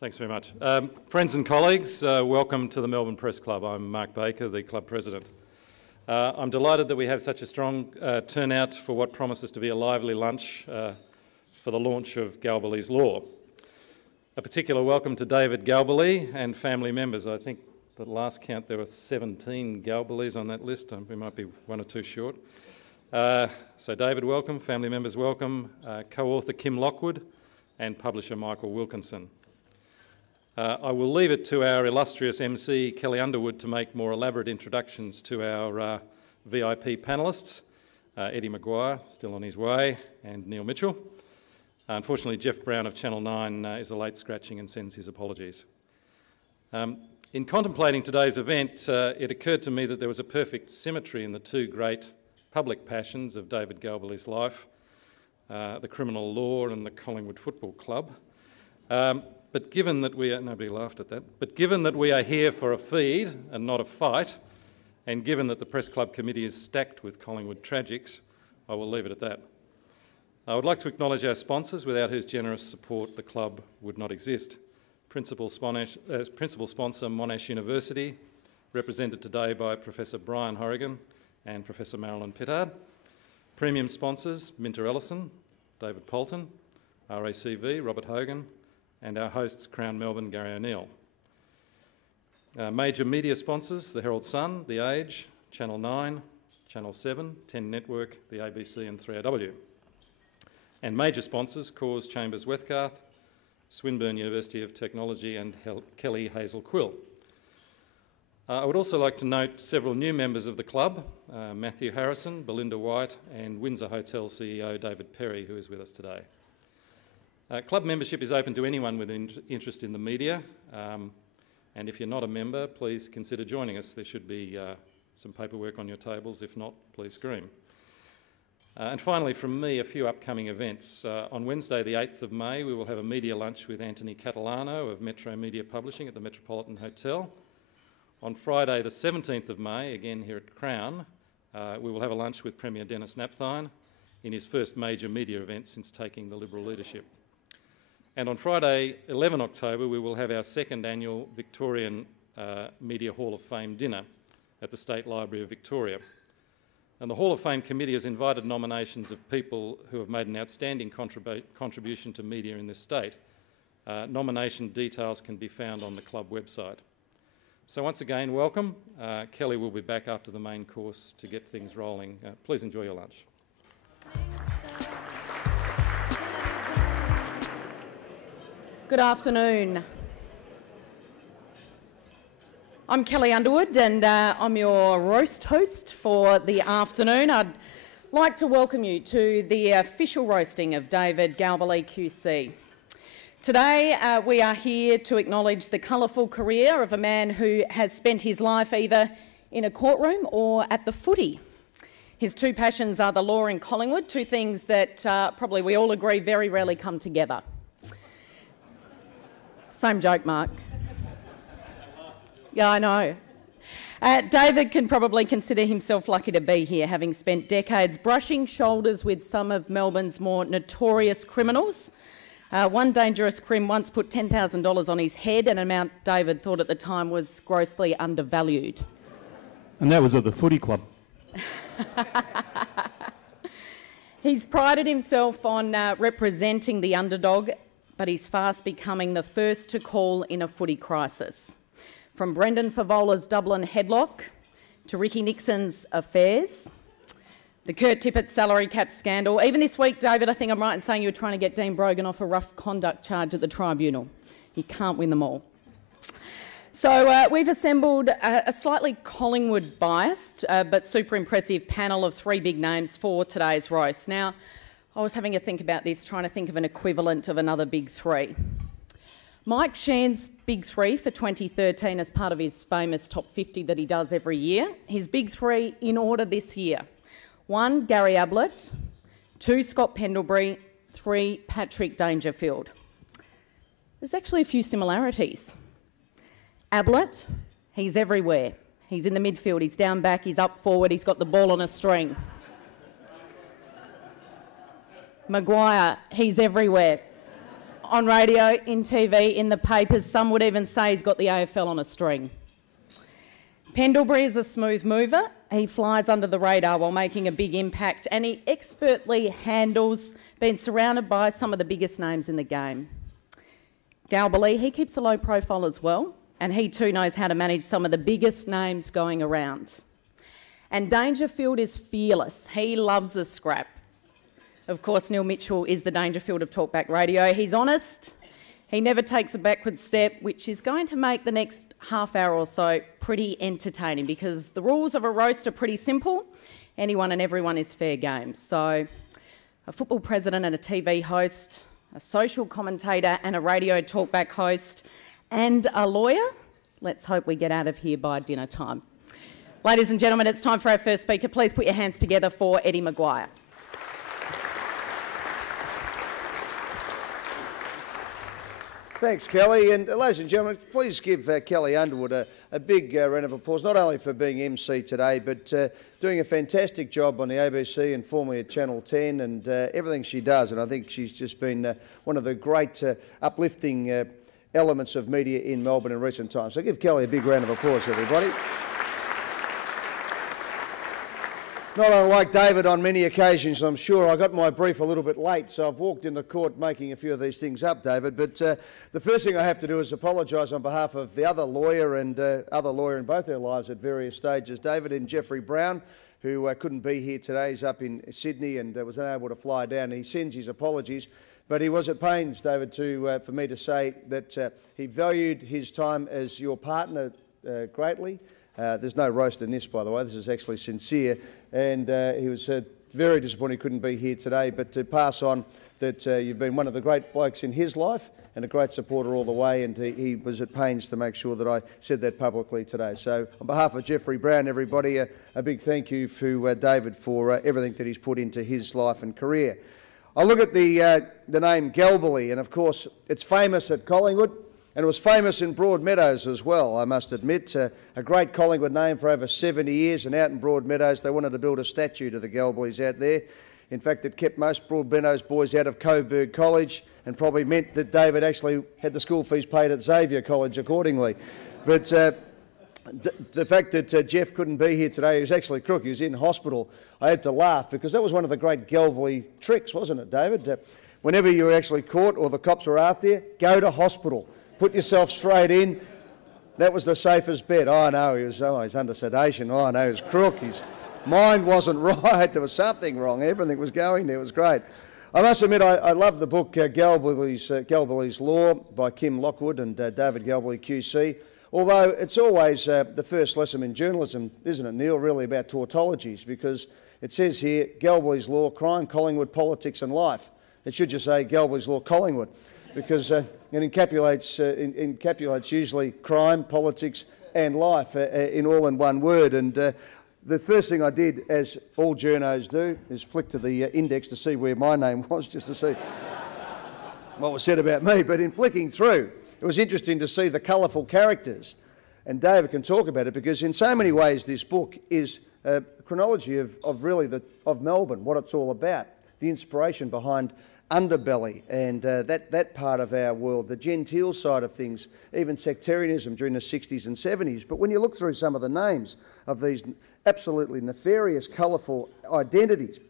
Thanks very much. Friends and colleagues, welcome to the Melbourne Press Club. I'm Mark Baker, the club president. I'm delighted that we have such a strong turnout for what promises to be a lively lunch for the launch of Galbally's Law. A particular welcome to David Galbally and family members. I think at last count there were 17 Galballys on that list. We might be one or two short. So David, welcome. Family members, welcome. Co-author Kim Lockwood and publisher Michael Wilkinson. I will leave it to our illustrious MC, Kelly Underwood, to make more elaborate introductions to our VIP panellists. Eddie Maguire, still on his way, and Neil Mitchell. Unfortunately, Jeff Brown of Channel 9 is a late scratching and sends his apologies. In contemplating today's event, it occurred to me that there was a perfect symmetry in the two great public passions of David Galbally's life, the criminal law and the Collingwood Football Club. But given that we are, nobody laughed at that, but given that we are here for a feed and not a fight, and given that the Press Club Committee is stacked with Collingwood tragics, I will leave it at that. I would like to acknowledge our sponsors, without whose generous support the club would not exist. Principal sponsor Monash University, represented today by Professor Brian Horrigan and Professor Marilyn Pittard. Premium sponsors Minter Ellison, David Polton, RACV, Robert Hogan, and our hosts, Crown Melbourne, Gary O'Neill. Major media sponsors, the Herald Sun, The Age, Channel 9, Channel 7, 10 Network, the ABC and 3AW. And major sponsors, Cause Chambers Wethgarth, Swinburne University of Technology and Kelly Hazel Quill. I would also like to note several new members of the club, Matthew Harrison, Belinda White and Windsor Hotel CEO David Perry, who is with us today. Club membership is open to anyone with interest in the media, and if you're not a member, please consider joining us. There should be some paperwork on your tables. If not, please scream. And finally, from me, a few upcoming events. On Wednesday, the 8th of May, we will have a media lunch with Anthony Catalano of Metro Media Publishing at the Metropolitan Hotel. On Friday, the 17th of May, again here at Crown, we will have a lunch with Premier Dennis Napthine in his first major media event since taking the Liberal leadership. And on Friday, 11 October, we will have our second annual Victorian Media Hall of Fame dinner at the State Library of Victoria. And the Hall of Fame committee has invited nominations of people who have made an outstanding contribution to media in this state. Nomination details can be found on the club website. So once again, welcome. Kelly will be back after the main course to get things rolling. Please enjoy your lunch. Good afternoon. I'm Kelly Underwood and I'm your roast host for the afternoon. I'd like to welcome you to the official roasting of David Galbally QC. Today we are here to acknowledge the colourful career of a man who has spent his life either in a courtroom or at the footy. His two passions are the law and Collingwood, two things that probably we all agree very rarely come together. Same joke, Mark. Yeah, I know. David can probably consider himself lucky to be here, having spent decades brushing shoulders with some of Melbourne's more notorious criminals. One dangerous crim once put $10,000 on his head, an amount David thought at the time was grossly undervalued. And that was at the footy club. He's prided himself on representing the underdog, but he's fast becoming the first to call in a footy crisis. From Brendan Favola's Dublin headlock to Ricky Nixon's affairs, the Kurt Tippett salary cap scandal. Even this week, David, I think I'm right in saying you were trying to get Dean Brogan off a rough conduct charge at the tribunal. He can't win them all. So we've assembled a slightly Collingwood-biased but super impressive panel of three big names for today's roast. Now, I was having a think about this, trying to think of an equivalent of another big three. Mike Shan's big three for 2013 as part of his famous top 50 that he does every year. His big three in order this year. 1, Gary Ablett. 2, Scott Pendlebury. 3, Patrick Dangerfield. There's actually a few similarities. Ablett, he's everywhere. He's in the midfield, he's down back, he's up forward, he's got the ball on a string. Maguire, he's everywhere. on radio, in TV, in the papers. Some would even say he's got the AFL on a string. Pendlebury is a smooth mover. He flies under the radar while making a big impact, and he expertly handles being surrounded by some of the biggest names in the game. Galbally, he keeps a low profile as well, and he too knows how to manage some of the biggest names going around. And Dangerfield is fearless. He loves a scrap. Of course, Neil Mitchell is the Dangerfield of Talkback Radio. He's honest. He never takes a backward step, which is going to make the next half hour or so pretty entertaining, because the rules of a roast are pretty simple. Anyone and everyone is fair game. So a football president and a TV host, a social commentator and a radio talkback host, and a lawyer. Let's hope we get out of here by dinner time. Ladies and gentlemen, it's time for our first speaker. Please put your hands together for Eddie Maguire. Thanks, Kelly. And ladies and gentlemen, please give Kelly Underwood a big round of applause, not only for being MC today, but doing a fantastic job on the ABC and formerly at Channel 10 and everything she does. And I think she's just been one of the great uplifting elements of media in Melbourne in recent times. So give Kelly a big round of applause, everybody. Not unlike David on many occasions, I'm sure. I got my brief a little bit late, so I've walked into court making a few of these things up, David. But the first thing I have to do is apologise on behalf of the other lawyer and other lawyer in both their lives at various stages, David and Jeffrey Brown, who couldn't be here today. He's up in Sydney and was unable to fly down. He sends his apologies, but he was at pains, David, for me to say that he valued his time as your partner greatly. There's no roast in this, by the way. This is actually sincere. And he was very disappointed he couldn't be here today, but to pass on that you've been one of the great blokes in his life and a great supporter all the way, and he was at pains to make sure that I said that publicly today. So on behalf of Jeffrey Brown, everybody, a big thank you to David for everything that he's put into his life and career. I look at the name Galbally, and of course it's famous at Collingwood. And it was famous in Broadmeadows as well, I must admit. A great Collingwood name for over 70 years, and out in Broadmeadows they wanted to build a statue to the Galbalys out there. In fact, it kept most Broadmeadows boys out of Coburg College and probably meant that David actually had the school fees paid at Xavier College accordingly. But the fact that Jeff couldn't be here today, he was actually crook, he was in hospital. I had to laugh because that was one of the great Galbally tricks, wasn't it, David? Whenever you were actually caught or the cops were after you, go to hospital. Put yourself straight in. That was the safest bet. Oh, no, he's under sedation. Oh, no, he was crook. His mind wasn't right. There was something wrong. Everything was going there. It was great. I must admit, I love the book Galbally's Law by Kim Lockwood and David Galbally QC, although it's always the first lesson in journalism, isn't it, Neil, really about tautologies, because it says here, Galbally's Law, Crime, Collingwood, Politics and Life. It should just say Galbally's Law, Collingwood, because it encapsulates usually crime, politics and life in all in one word. And the first thing I did, as all journos do, is flick to the index to see where my name was, just to see what was said about me. But in flicking through, it was interesting to see the colourful characters. And David can talk about it, because in so many ways this book is a chronology of Melbourne, what it's all about, the inspiration behind Underbelly and that part of our world, the genteel side of things, even sectarianism during the 60s and 70s. But when you look through some of the names of these absolutely nefarious, colourful identities,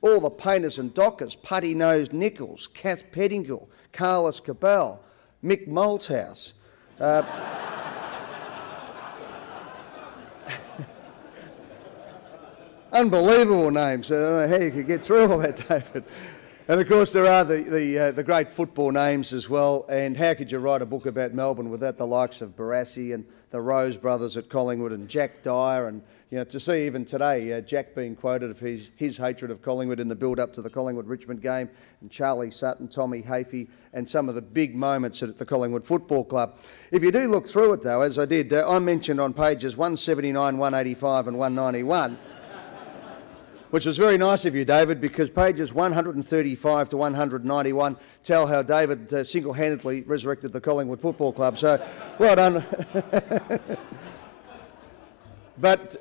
all the painters and dockers, Putty-Nosed Nichols, Kath Pettingill, Carlos Cabell, Mick Malthouse. Unbelievable names. I don't know how you could get through all that, David. And of course there are the great football names as well, and how could you write a book about Melbourne without the likes of Barassi and the Rose brothers at Collingwood and Jack Dyer, and to see even today Jack being quoted of his hatred of Collingwood in the build-up to the Collingwood-Richmond game, and Charlie Sutton, Tommy Hafey, and some of the big moments at the Collingwood Football Club. If you do look through it though, as I did, I mentioned on pages 179, 185 and 191, which was very nice of you, David, because pages 135 to 191 tell how David single-handedly resurrected the Collingwood Football Club. So, well done. But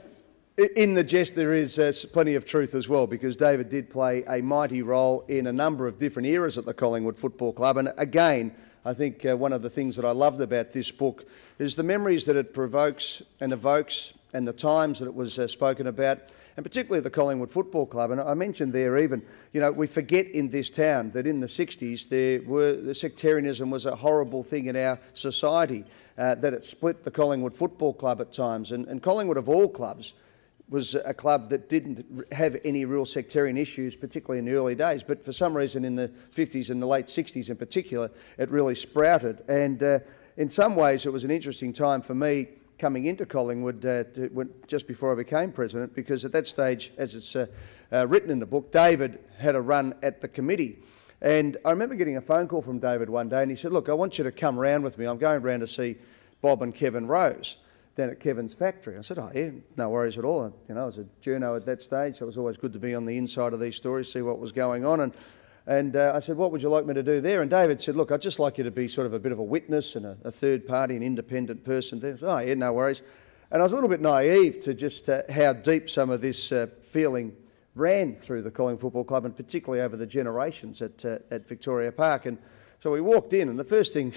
In the jest there is plenty of truth as well, because David did play a mighty role in a number of different eras at the Collingwood Football Club. And again, I think one of the things that I loved about this book is the memories that it provokes and evokes, and the times that it was spoken about, and particularly the Collingwood Football Club. And I mentioned there even, you know, we forget in this town that in the 60s the sectarianism was a horrible thing in our society, that it split the Collingwood Football Club at times. And Collingwood, of all clubs, was a club that didn't have any real sectarian issues, particularly in the early days. But for some reason in the 50s and the late 60s in particular, it really sprouted. And in some ways it was an interesting time for me coming into Collingwood just before I became president, because at that stage, as it's written in the book, David had a run at the committee. And I remember getting a phone call from David one day, and he said, "Look, I want you to come round with me. I'm going round to see Bob and Kevin Rose down at Kevin's factory." I said, "Oh yeah, no worries at all." You know, I was a journo at that stage, so it was always good to be on the inside of these stories, see what was going on. And I said, "What would you like me to do there?" And David said, "Look, I'd just like you to be sort of a bit of a witness and a third party, an independent person." I said, "Oh yeah, no worries." And I was a little bit naive to just how deep some of this feeling ran through the Collingwood Football Club, and particularly over the generations at Victoria Park. And so we walked in, and the first thing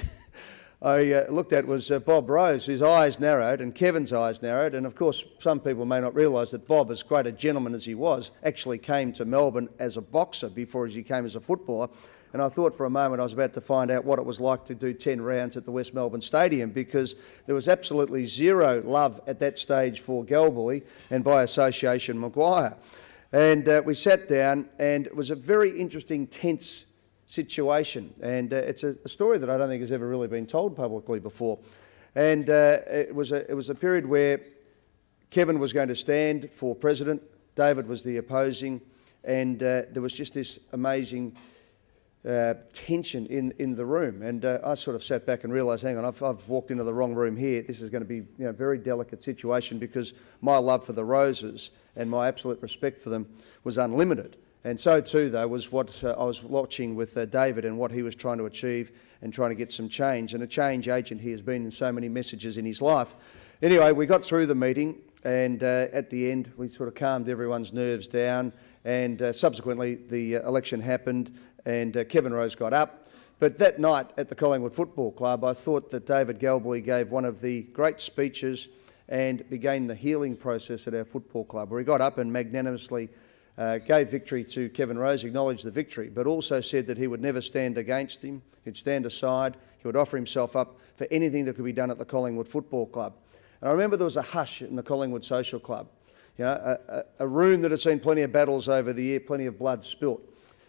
I looked at was Bob Rose, whose eyes narrowed, and Kevin's eyes narrowed. And of course, some people may not realise that Bob, as great a gentleman as he was, actually came to Melbourne as a boxer before he came as a footballer. And I thought for a moment I was about to find out what it was like to do 10 rounds at the West Melbourne Stadium, because there was absolutely zero love at that stage for Galbally, and by association Maguire. And we sat down, and it was a very interesting, tense situation, and it's a story that I don't think has ever really been told publicly before. And it was a period where Kevin was going to stand for president, David was the opposing, and there was just this amazing tension in the room. And I sort of sat back and realised, hang on, I've walked into the wrong room here. This is going to be, you know, a very delicate situation, because my love for the Roses and my absolute respect for them was unlimited. And so too, though, was what I was watching with David and what he was trying to achieve and trying to get some change. And a change agent he has been in so many messages in his life. Anyway, we got through the meeting, and at the end we sort of calmed everyone's nerves down, and subsequently the election happened, and Kevin Rose got up. But that night at the Collingwood Football Club, I thought that David Galbally gave one of the great speeches and began the healing process at our football club, where he got up and magnanimously gave victory to Kevin Rose, acknowledged the victory, but also said that he would never stand against him, he'd stand aside, he would offer himself up for anything that could be done at the Collingwood Football Club. And I remember there was a hush in the Collingwood Social Club, you know, a room that had seen plenty of battles over the year, plenty of blood spilt.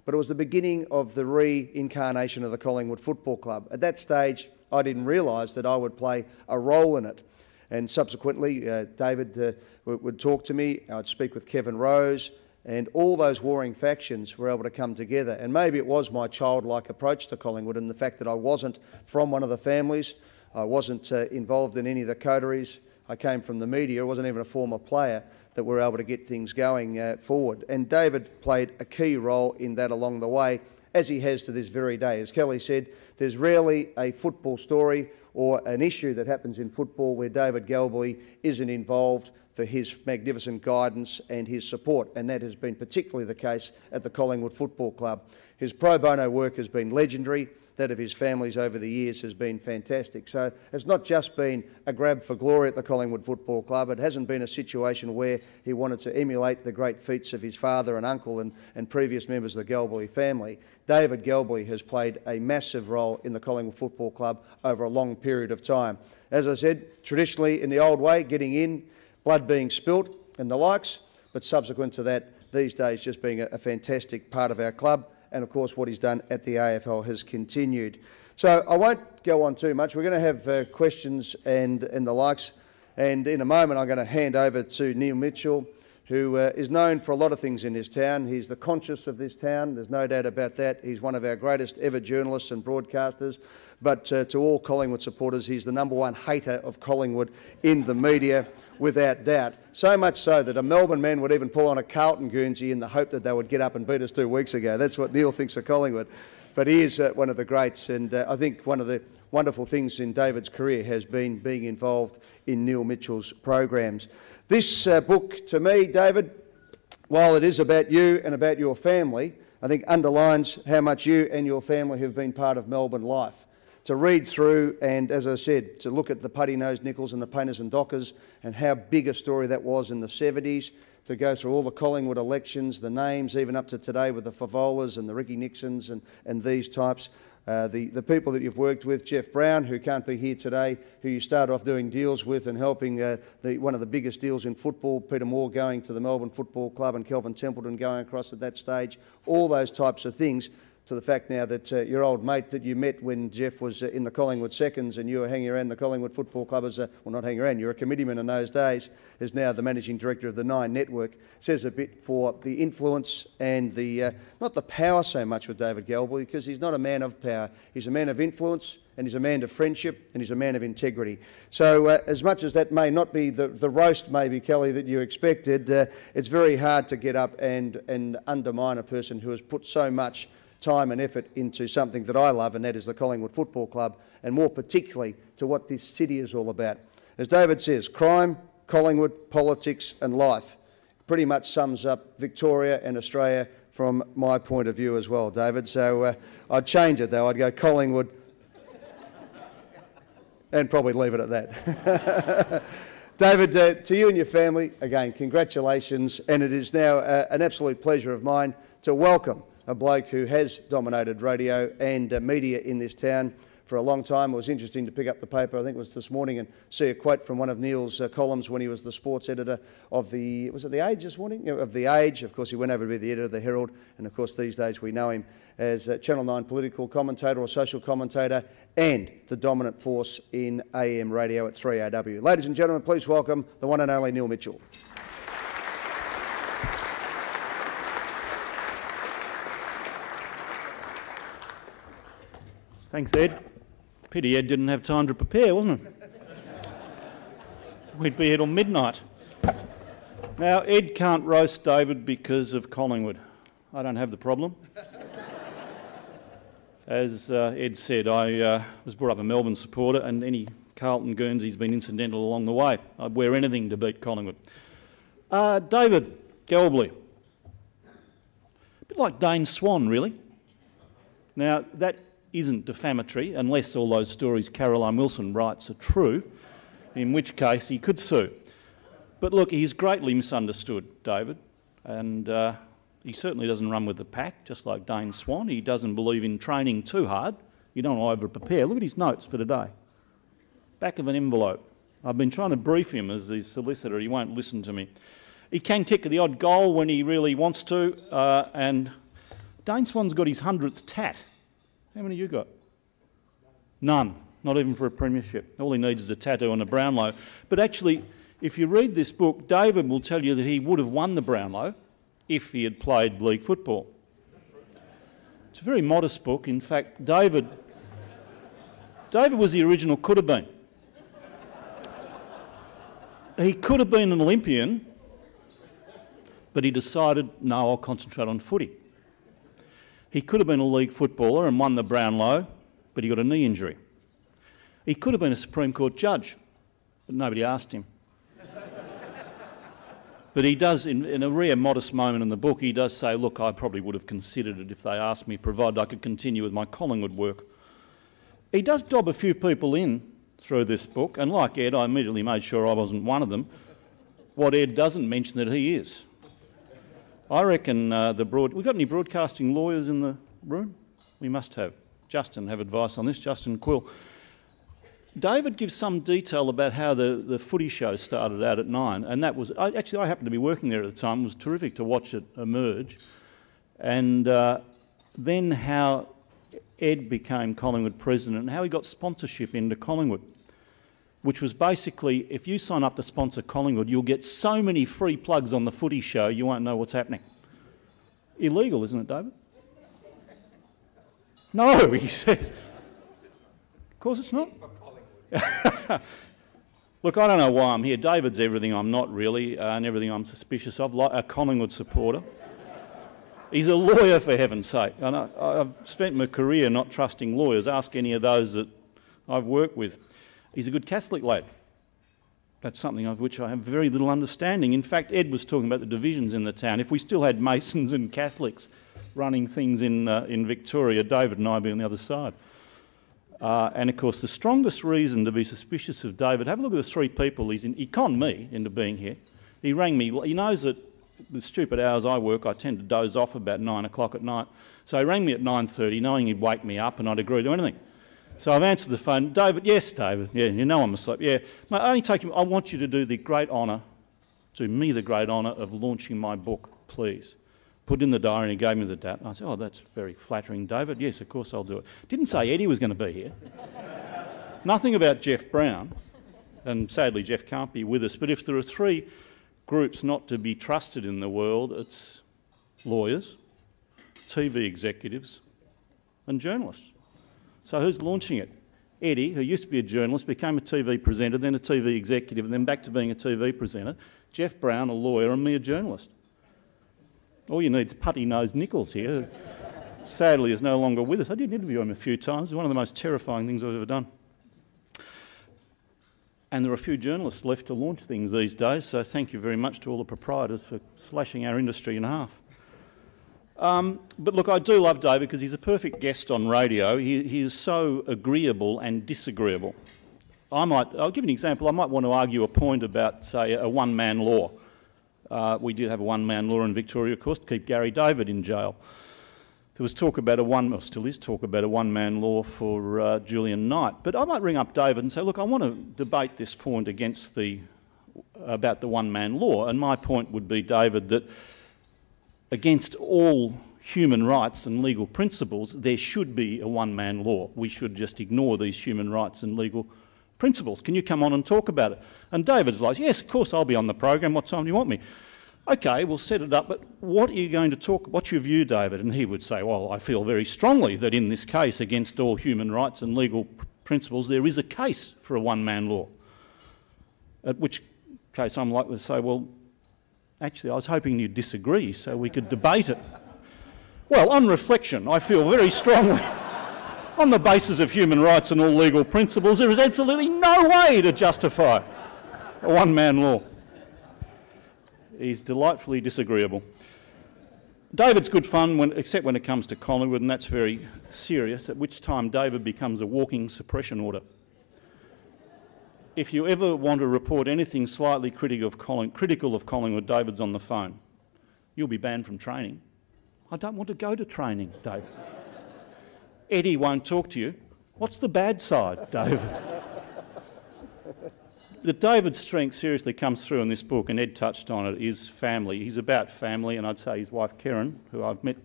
But it was the beginning of the reincarnation of the Collingwood Football Club. At that stage, I didn't realise that I would play a role in it. And subsequently, David would talk to me, I'd speak with Kevin Rose, and all those warring factions were able to come together. And maybe it was my childlike approach to Collingwood, and the fact that I wasn't from one of the families, I wasn't involved in any of the coteries, I came from the media, I wasn't even a former player, that we're able to get things going forward. And David played a key role in that along the way, as he has to this very day. As Kelly said, there's rarely a football story or an issue that happens in football where David Galbally isn't involved for his magnificent guidance and his support, and that has been particularly the case at the Collingwood Football Club. His pro bono work has been legendary. That of his families over the years has been fantastic. So it's not just been a grab for glory at the Collingwood Football Club. It hasn't been a situation where he wanted to emulate the great feats of his father and uncle and previous members of the Galbally family. David Galbally has played a massive role in the Collingwood Football Club over a long period of time. As I said, traditionally in the old way, getting in, blood being spilt and the likes, but subsequent to that, these days just being a fantastic part of our club. And of course what he's done at the AFL has continued. So I won't go on too much. We're going to have questions and the likes, and in a moment I'm going to hand over to Neil Mitchell, who is known for a lot of things in this town. He's the conscience of this town, there's no doubt about that. He's one of our greatest ever journalists and broadcasters, but to all Collingwood supporters, he's the #1 hater of Collingwood in the media, without doubt. So much so that a Melbourne man would even pull on a Carlton Guernsey in the hope that they would get up and beat us 2 weeks ago. That's what Neil thinks of Collingwood. But he is one of the greats, and I think one of the wonderful things in David's career has been being involved in Neil Mitchell's programs. This book, to me, David, while it is about you and about your family, I think underlines how much you and your family have been part of Melbourne life. To read through and, as I said, to look at the Putty-Nosed Nichols and the Painters and Dockers and how big a story that was in the 70s, to go through all the Collingwood elections, the names, even up to today with the Favolas and the Ricky Nixons and these types. The people that you've worked with, Jeff Brown, who can't be here today, who you started off doing deals with and helping one of the biggest deals in football, Peter Moore going to the Melbourne Football Club and Kelvin Templeton going across at that stage, all those types of things, to the fact now that your old mate that you met when Jeff was in the Collingwood Seconds and you were hanging around the Collingwood Football Club as well, not hanging around, you were a committeeman in those days, is now the managing director of the Nine Network, says a bit for the influence and the, not the power so much with David Galbally, because he's not a man of power, he's a man of influence and he's a man of friendship and he's a man of integrity. So as much as that may not be the roast maybe, Kelly, that you expected, it's very hard to get up and undermine a person who has put so much time and effort into something that I love, and that is the Collingwood Football Club, and more particularly to what this city is all about. As David says, crime, Collingwood, politics and life pretty much sums up Victoria and Australia from my point of view as well, David. So I'd change it though, I'd go Collingwood and probably leave it at that. David, to you and your family, again, congratulations, and it is now an absolute pleasure of mine to welcome a bloke who has dominated radio and media in this town for a long time. It was interesting to pick up the paper, I think it was this morning, and see a quote from one of Neil's columns when he was the sports editor of the, was it The Age this morning? Of The Age. Of course, he went over to be the editor of the Herald, and of course these days we know him as Channel 9 political commentator or social commentator and the dominant force in AM radio at 3AW. Ladies and gentlemen, please welcome the one and only Neil Mitchell. Thanks, Ed. Pity Ed didn't have time to prepare, wasn't it? We'd be here till midnight. Now, Ed can't roast David because of Collingwood. I don't have the problem. As Ed said, I was brought up a Melbourne supporter, and any Carlton Guernsey's been incidental along the way. I'd wear anything to beat Collingwood. David Galbally. A bit like Dane Swan, really. Now, that isn't defamatory, unless all those stories Caroline Wilson writes are true, in which case he could sue. But look, he's greatly misunderstood, David, and he certainly doesn't run with the pack, just like Dane Swan. He doesn't believe in training too hard. You don't want to over-prepare. Look at his notes for today. Back of an envelope. I've been trying to brief him as the solicitor. He won't listen to me. He can kick the odd goal when he really wants to, and Dane Swan's got his 100th tat. How many you got? None, not even for a premiership. All he needs is a tattoo and a Brownlow. But actually, if you read this book, David will tell you that he would have won the Brownlow if he had played league football. It's a very modest book. In fact, David was the original could have been. He could have been an Olympian, but he decided, no, I'll concentrate on footy. He could have been a league footballer and won the Brownlow, but he got a knee injury. He could have been a Supreme Court judge, but nobody asked him. But he does, in a rare modest moment in the book, he does say, look, I probably would have considered it if they asked me, provided I could continue with my Collingwood work. He does dob a few people in through this book, and like Ed, I immediately made sure I wasn't one of them. What Ed doesn't mention that he is. I reckon we got any broadcasting lawyers in the room? We must have. Justin, have advice on this, Justin Quill. David gives some detail about how the footy show started out at 9, and that was, actually I happened to be working there at the time. It was terrific to watch it emerge. And then how Ed became Collingwood president and how he got sponsorship into Collingwood, which was basically, if you sign up to sponsor Collingwood, you'll get so many free plugs on the footy show, you won't know what's happening. Illegal, isn't it, David? No, he says. Of course it's not. Look, I don't know why I'm here. David's everything I'm not really, and everything I'm suspicious of, like a Collingwood supporter. He's a lawyer, for heaven's sake. And I've spent my career not trusting lawyers. Ask any of those that I've worked with. He's a good Catholic lad. That's something of which I have very little understanding. In fact, Ed was talking about the divisions in the town. If we still had Masons and Catholics running things in Victoria, David and I would be on the other side. And of course, the strongest reason to be suspicious of David, have a look at the three people he conned me into being here. He rang me, he knows that the stupid hours I work, I tend to doze off about 9 o'clock at night. So he rang me at 9:30, knowing he'd wake me up and I'd agree to anything. So I've answered the phone. David, yes, David. Yeah, you know I'm asleep. Yeah, mate, I want you to do me the great honour of launching my book, please. Put it in the diary, and he gave me the date. And I said, oh, that's very flattering, David. Yes, of course I'll do it. Didn't say Eddie was going to be here. Nothing about Jeff Brown, and sadly Jeff can't be with us. But if there are three groups not to be trusted in the world, it's lawyers, TV executives, and journalists. So who's launching it? Eddie, who used to be a journalist, became a TV presenter, then a TV executive, and then back to being a TV presenter. Jeff Brown, a lawyer, and me, a journalist. All you need is putty-nosed Nichols here. Sadly, is no longer with us. I did interview him a few times. It's one of the most terrifying things I've ever done. And there are a few journalists left to launch things these days, so thank you very much to all the proprietors for slashing our industry in half. But look, I do love David because he's a perfect guest on radio. He is so agreeable and disagreeable. I'll give you an example. I might want to argue a point about, say, a one-man law. We did have a one-man law in Victoria, of course, to keep Gary David in jail. There was talk about still is talk about a one-man law for Julian Knight. But I might ring up David and say, look, I want to debate this point about the one-man law. And my point would be, David, that against all human rights and legal principles, there should be a one-man law. We should just ignore these human rights and legal principles. Can you come on and talk about it? And David's like, yes, of course, I'll be on the program. What time do you want me? OK, we'll set it up, but what are you going to talk... What's your view, David? And he would say, well, I feel very strongly that in this case, against all human rights and legal principles, there is a case for a one-man law. At which case I'm likely to say, well, actually, I was hoping you'd disagree so we could debate it. Well, on reflection, I feel very strongly, on the basis of human rights and all legal principles, there is absolutely no way to justify a one-man law. He's delightfully disagreeable. David's good fun, except when it comes to Collingwood, and that's very serious, at which time David becomes a walking suppression order. If you ever want to report anything slightly critical of Collingwood, David's on the phone. You'll be banned from training. I don't want to go to training, David. Eddie won't talk to you. What's the bad side, David? That David's strength seriously comes through in this book, and Ed touched on it, is family. He's about family, and I'd say his wife, Karen, who I've met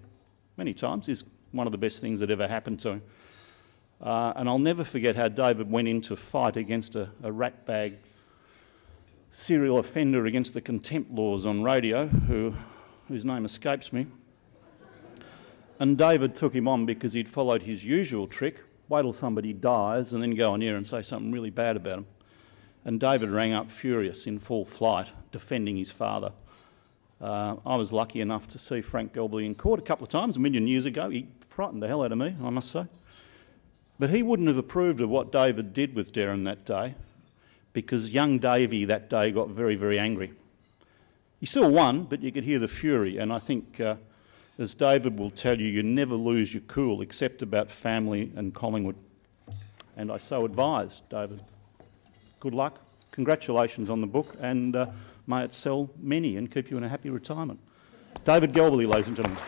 many times, is one of the best things that ever happened to him. And I'll never forget how David went in to fight against a ratbag serial offender against the contempt laws on radio, whose name escapes me. And David took him on because he'd followed his usual trick, wait till somebody dies and then go on air and say something really bad about him. And David rang up furious in full flight, defending his father. I was lucky enough to see Frank Galbally in court a couple of times, a million years ago. He frightened the hell out of me, I must say. But he wouldn't have approved of what David did with Darren that day, because young Davey that day got very, very angry. He still won, but you could hear the fury, and I think, as David will tell you, you never lose your cool except about family and Collingwood. And I so advise, David, good luck, congratulations on the book, and may it sell many and keep you in a happy retirement. David Galbally, ladies and gentlemen.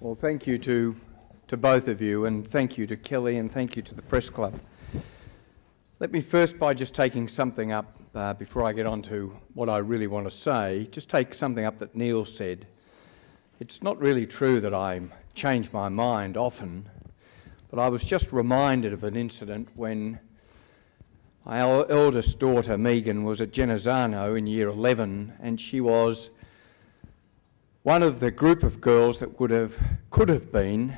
Well, thank you to both of you, and thank you to Kelly, and thank you to the Press Club. Let me first, by just taking something up, before I get on to what I really want to say, just take something up that Neil said. It's not really true that I change my mind often, but I was just reminded of an incident when my eldest daughter, Megan, was at Genazzano in year 11, and she was one of the group of girls that could have been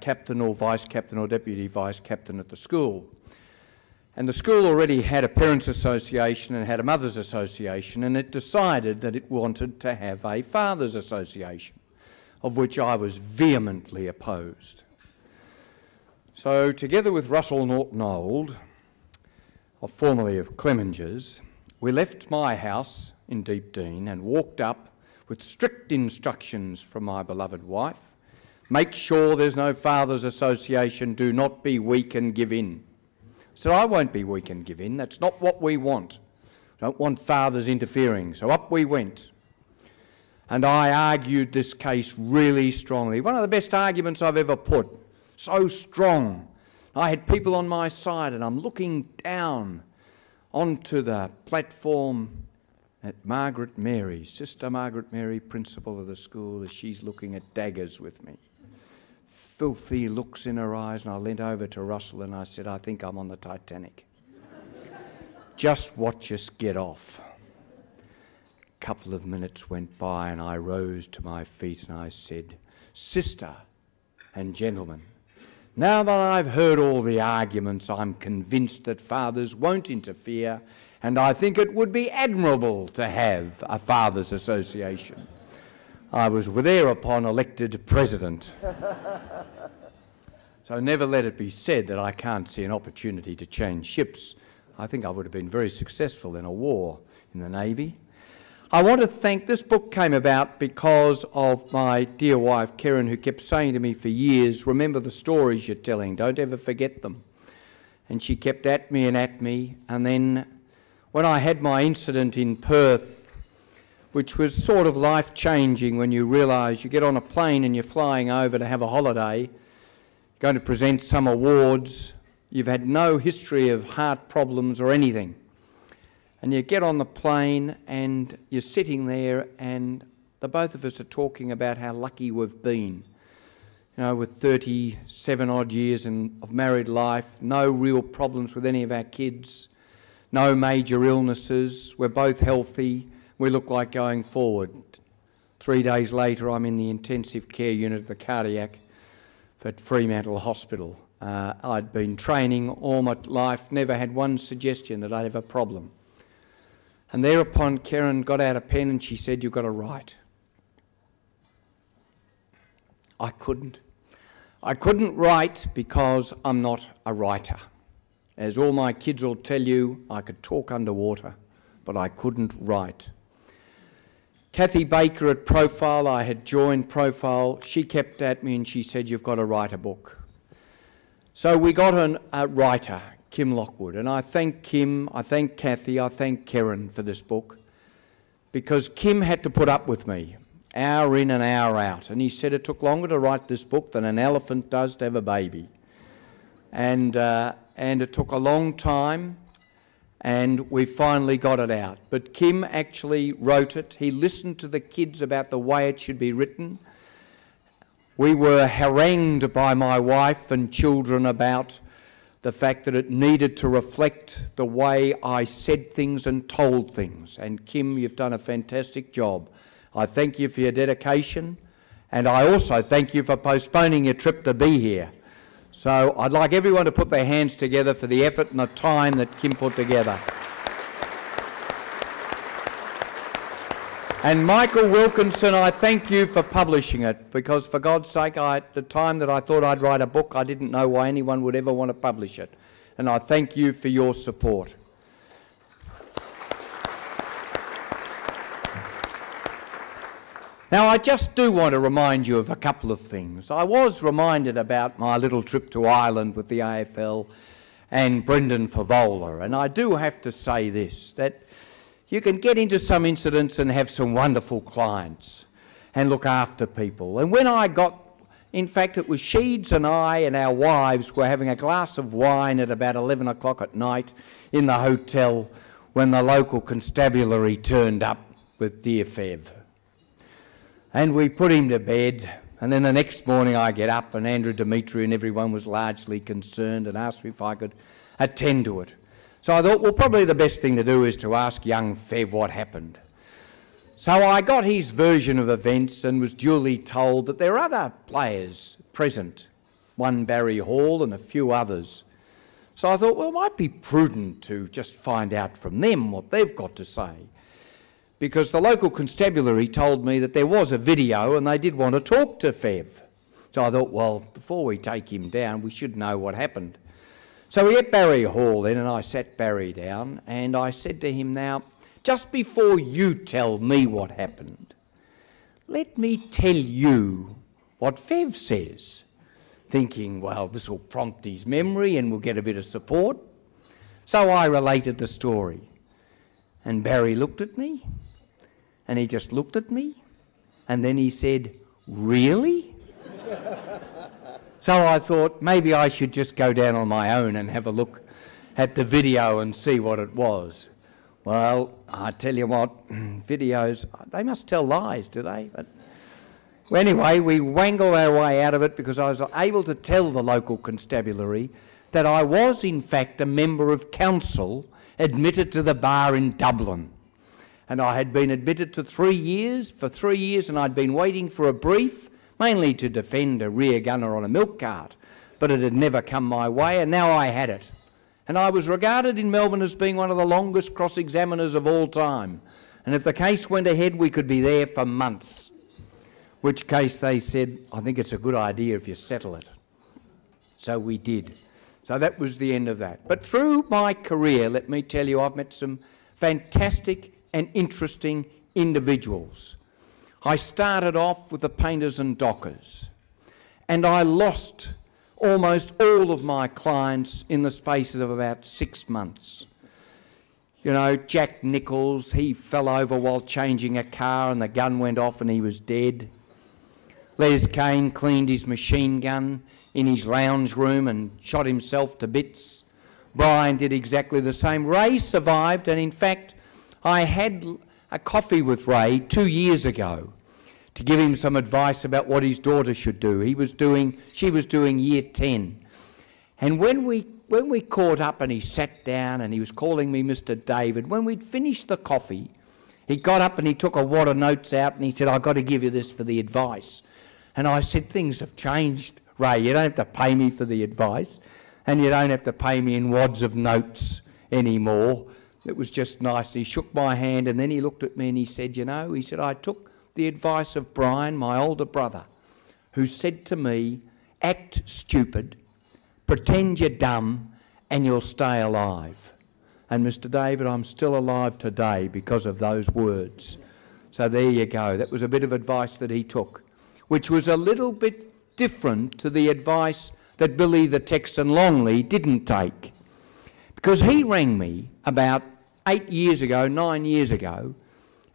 captain or vice captain or deputy vice captain at the school. And the school already had a parents' association and had a mothers' association, and it decided that it wanted to have a fathers' association. of which I was vehemently opposed. So, together with Russell Norton Old, formerly of Clemenger's, we left my house in Deepdean and walked up with strict instructions from my beloved wife. Make sure there's no fathers' association, do not be weak and give in. I said, I won't be weak and give in, that's not what we want. Don't want fathers interfering. So up we went. And I argued this case really strongly. One of the best arguments I've ever put. So strong. I had people on my side and I'm looking down onto the platform at Margaret Mary's, Sister Margaret Mary, principal of the school, as she's looking at daggers with me. Filthy looks in her eyes, and I leant over to Russell and I said, I think I'm on the Titanic. Just watch us get off. A couple of minutes went by and I rose to my feet and I said, Sister and gentlemen, now that I've heard all the arguments, I'm convinced that fathers won't interfere, and I think it would be admirable to have a fathers' association. I was thereupon elected president. So never let it be said that I can't see an opportunity to change ships. I think I would have been very successful in a war in the Navy. I want to thank, this book came about because of my dear wife, Karen, who kept saying to me for years, remember the stories you're telling, don't ever forget them. And she kept at me, and then when I had my incident in Perth, which was sort of life-changing when you realise you get on a plane and you're flying over to have a holiday, going to present some awards, you've had no history of heart problems or anything. And you get on the plane and you're sitting there and the both of us are talking about how lucky we've been. You know, with 37 odd years of married life, no real problems with any of our kids, no major illnesses, we're both healthy, we look like going forward. 3 days later I'm in the intensive care unit of the cardiac at Fremantle Hospital. I'd been training all my life, never had one suggestion that I'd have a problem. And thereupon Karen got out a pen and she said, you've got to write. I couldn't. I couldn't write because I'm not a writer. As all my kids will tell you, I could talk underwater, but I couldn't write. Kathy Baker at Profile, I had joined Profile, she kept at me and she said, you've got to write a book. So we got a writer, Kim Lockwood, and I thank Kim, I thank Kathy, I thank Karen for this book, because Kim had to put up with me, hour in and hour out, and he said it took longer to write this book than an elephant does to have a baby. And it took a long time, and we finally got it out. But Kim actually wrote it. He listened to the kids about the way it should be written. We were harangued by my wife and children about the fact that it needed to reflect the way I said things and told things. And Kim, you've done a fantastic job. I thank you for your dedication, and I also thank you for postponing your trip to be here. So I'd like everyone to put their hands together for the effort and the time that Kim put together. And Michael Wilkinson, I thank you for publishing it, because for God's sake, at the time that I thought I'd write a book, I didn't know why anyone would ever want to publish it. And I thank you for your support. Now, I just do want to remind you of a couple of things. I was reminded about my little trip to Ireland with the AFL and Brendan Favola, and I do have to say this, that you can get into some incidents and have some wonderful clients and look after people. And when I got, in fact, it was Sheeds and I and our wives were having a glass of wine at about 11 o'clock at night in the hotel when the local constabulary turned up with dear Fev. And we put him to bed, and then the next morning I get up and Andrew Dimitri and everyone was largely concerned and asked me if I could attend to it. So I thought, well, probably the best thing to do is to ask young Fev what happened. So I got his version of events and was duly told that there are other players present, one Barry Hall and a few others. So I thought, well, it might be prudent to just find out from them what they've got to say. because the local constabulary told me that there was a video and they did want to talk to Fev. So I thought, well, before we take him down, we should know what happened. So we had Barry Hall in, and I sat Barry down, and I said to him, now, just before you tell me what happened, let me tell you what Fev says, thinking, well, this will prompt his memory and we'll get a bit of support. So I related the story, and Barry looked at me, and he just looked at me, and then he said, really? So I thought maybe I should just go down on my own and have a look at the video and see what it was. Well, I tell you what, videos, they must tell lies, do they? But well, anyway, we wangled our way out of it because I was able to tell the local constabulary that I was in fact a member of council admitted to the bar in Dublin. And I had been admitted to 3 years, for 3 years, and I'd been waiting for a brief, mainly to defend a rear gunner on a milk cart, but it had never come my way, and now I had it. And I was regarded in Melbourne as being one of the longest cross-examiners of all time. And if the case went ahead, we could be there for months. Which case they said, I think it's a good idea if you settle it. So we did. So that was the end of that. But through my career, let me tell you, I've met some fantastic and interesting individuals. I started off with the painters and dockers, and I lost almost all of my clients in the spaces of about 6 months. You know, Jack Nichols, he fell over while changing a car and the gun went off and he was dead. Les Kane cleaned his machine gun in his lounge room and shot himself to bits. Brian did exactly the same. Ray survived, and in fact, I had a coffee with Ray 2 years ago to give him some advice about what his daughter should do. She was doing year 10. And when we caught up and he sat down and he was calling me Mr. David, when we'd finished the coffee, he got up and he took a wad of notes out and he said, I've got to give you this for the advice. And I said, things have changed, Ray. You don't have to pay me for the advice, and you don't have to pay me in wads of notes anymore. It was just nice. He shook my hand and then he looked at me and he said, you know, he said, I took the advice of Brian, my older brother, who said to me, act stupid, pretend you're dumb, and you'll stay alive. And Mr. David, I'm still alive today because of those words. So there you go. That was a bit of advice that he took, which was a little bit different to the advice that Billy the Texan Longley didn't take. Because he rang me about 9 years ago,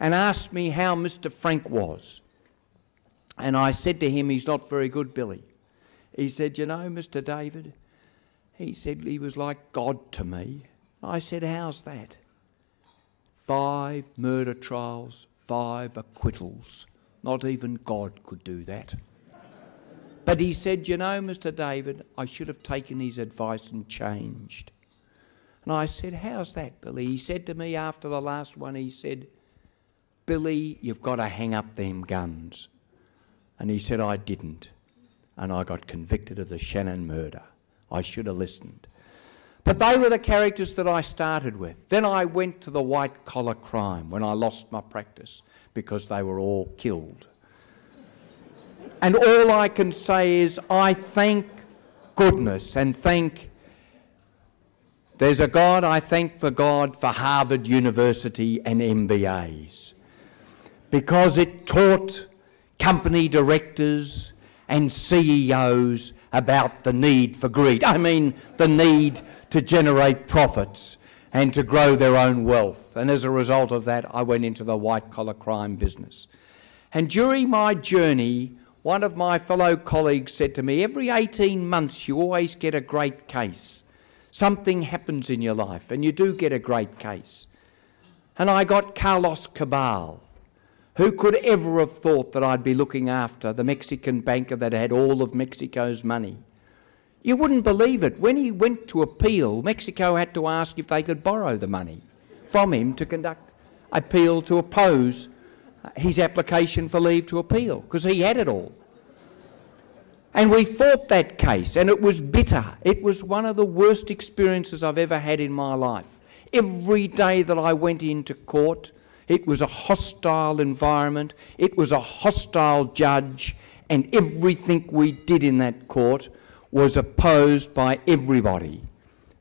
and asked me how Mr. Frank was. And I said to him, he's not very good, Billy. He said, you know, Mr. David, he said he was like God to me. I said, how's that? 5 murder trials, 5 acquittals. Not even God could do that. But he said, you know, Mr. David, I should have taken his advice and changed. And I said, how's that, Billy? He said to me after the last one, he said, Billy, you've got to hang up them guns. And he said, I didn't. And I got convicted of the Shannon murder. I should have listened. But they were the characters that I started with. Then I went to the white-collar crime when I lost my practice because they were all killed. And all I can say is I thank goodness and there's a God, I thank the God for Harvard University and MBAs, because it taught company directors and CEOs about the need for greed. I mean, the need to generate profits and to grow their own wealth. And as a result of that, I went into the white-collar crime business. And during my journey, one of my fellow colleagues said to me, every 18 months you always get a great case. Something happens in your life and you do get a great case. And I got Carlos Cabal. Who could ever have thought that I'd be looking after the Mexican banker that had all of Mexico's money? You wouldn't believe it. When he went to appeal, Mexico had to ask if they could borrow the money from him to conduct appeal to oppose his application for leave to appeal, because he had it all. And we fought that case, and it was bitter. It was one of the worst experiences I've ever had in my life. Every day that I went into court, It was a hostile environment. It was a hostile judge, and everything we did in that court was opposed by everybody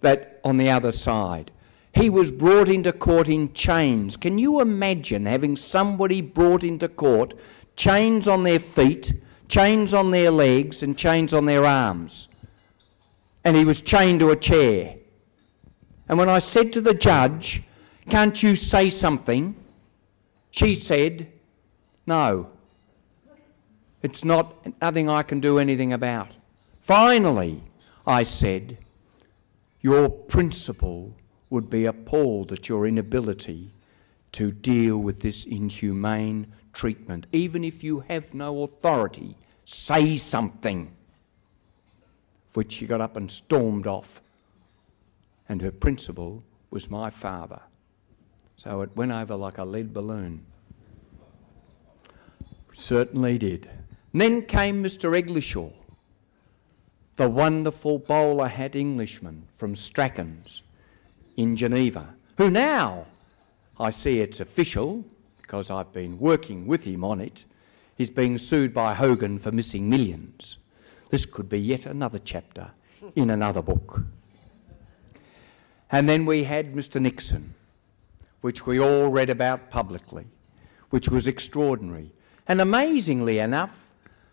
that on the other side. He was brought into court in chains. Can you imagine having somebody brought into court, chains on their feet, chains on their legs and chains on their arms? And he was chained to a chair. And when I said to the judge, "Can't you say something?" she said, "No, it's nothing I can do anything about." Finally, I said, "Your principal would be appalled at your inability to deal with this inhumane treatment. Even if you have no authority, say something." Which she got up and stormed off. And her principal was my father. So it went over like a lead balloon. Certainly did. And then came Mr. Eglishaw, the wonderful bowler hat Englishman from Strachan's in Geneva, who now, I see it's official, because I've been working with him on it, is being sued by Hogan for missing millions. This could be yet another chapter in another book. And then we had Mr. Nixon, which we all read about publicly, which was extraordinary. And amazingly enough,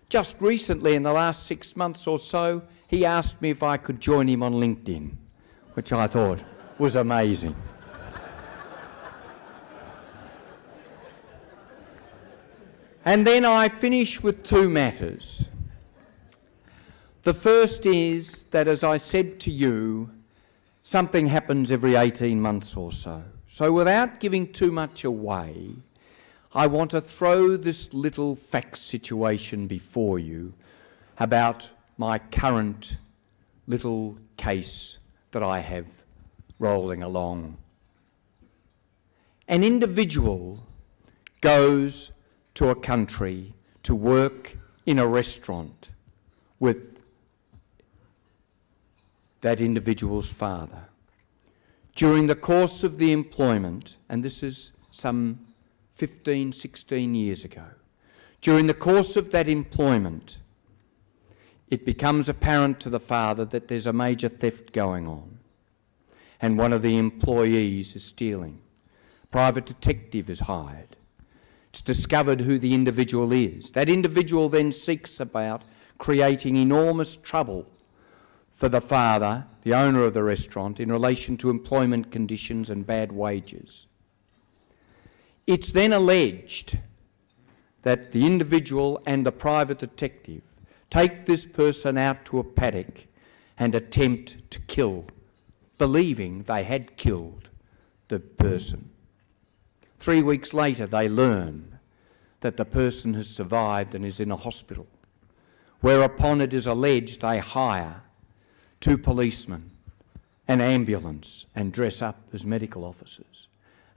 just recently in the last 6 months or so, he asked me if I could join him on LinkedIn, which I thought was amazing. And then I finish with two matters. The first is that, as I said to you, something happens every 18 months or so. So without giving too much away, I want to throw this little fact situation before you about my current little case that I have rolling along. An individual goes to a country to work in a restaurant with that individual's father. During the course of the employment, and this is some 15, 16 years ago, during the course of that employment, it becomes apparent to the father that there's a major theft going on, and one of the employees is stealing. A private detective is hired. It's discovered who the individual is. That individual then seeks about creating enormous trouble for the father, the owner of the restaurant, in relation to employment conditions and bad wages. It's then alleged that the individual and the private detective take this person out to a paddock and attempt to kill, believing they had killed the person. 3 weeks later, they learn that the person has survived and is in a hospital, whereupon it is alleged they hire 2 policemen, an ambulance, and dress up as medical officers